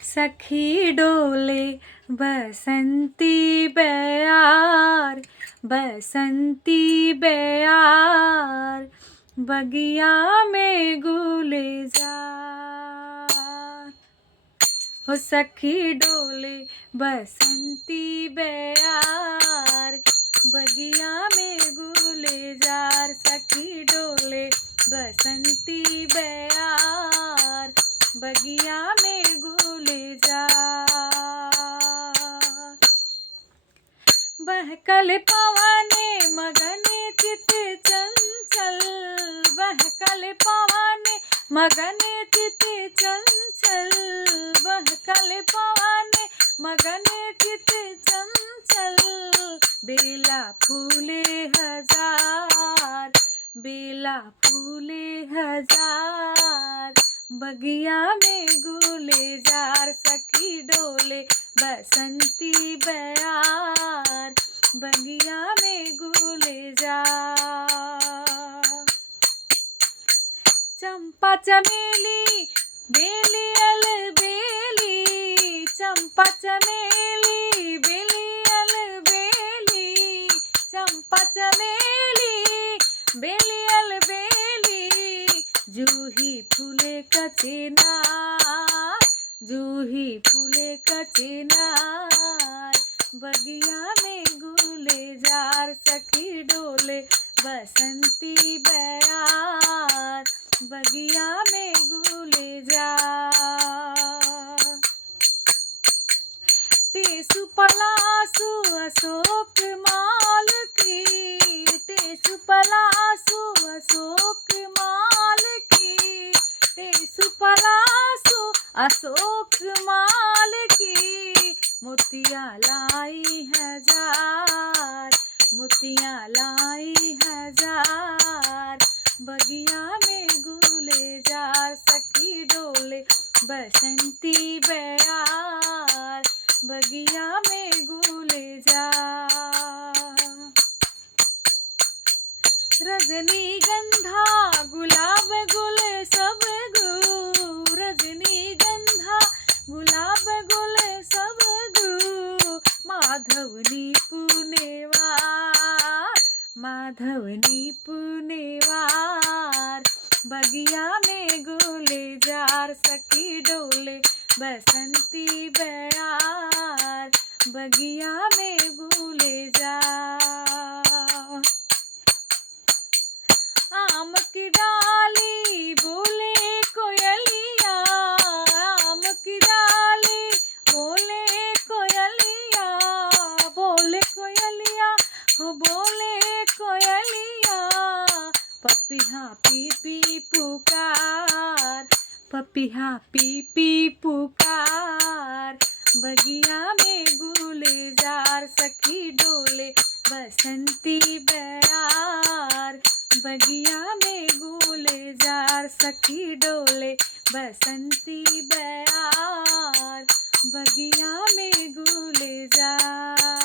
सखी डोले बसंती बयार, बसंती बयार, बगिया में गुलजार। हो सखी डोले बसंती बयार, बगिया में गुलजार। सखी डोले बसंती बयार, बगिया में गुलजार। बहकल पवने मगने चित चंचल, बहकल पवने मगने चित चंचल, बहकल पवने मगने चित चंचल। बेला फूले हजार, बेला फूले हजार, बगिया में गुलजार। सखी डोले बसंती बयार, बगिया में गुलजार। चंपा चमेली बेली अलबेली, चंपा चमेली बेली अलबेली, चंपा चमेली बेली अलबेली। जूही फूले कचनार, जूही फूले कचनार, बगिया में गुलजार। सखी डोले बसंती बयार, बगिया में गुलजार। तेसु पलासु अशोक माल की, तेसु पलासु अशोक माल की, तेसु पलासु अशोक माल की। मोतिया लाई हजार, मोतिया लाई हजार, बगिया में गुलजार। सखी डोले बसंती बयार, बगिया में गुलजार। रजनीगंधा गुलाब गुल सब गु, रजनीगंधा गुलाब गुल सब गु। माधवनी पुनेवार, माधवनी पुनेवार, बगिया में गुलजार। सखी डोले बसंती बयार, बगिया में गुलजार। आम की डाली बोले कोयलिया, आम की डाली बोले कोयलिया, बोले कोयलिया हो बोले कोयलिया। पपिहा पी पी पुकार, पपिहा पी पी पुकार, बगिया में गुलजार। सखी डोले बसंती बयार, बगिया में गुलजार। सखी डोले बसंती बयार, बगिया में गुलजार।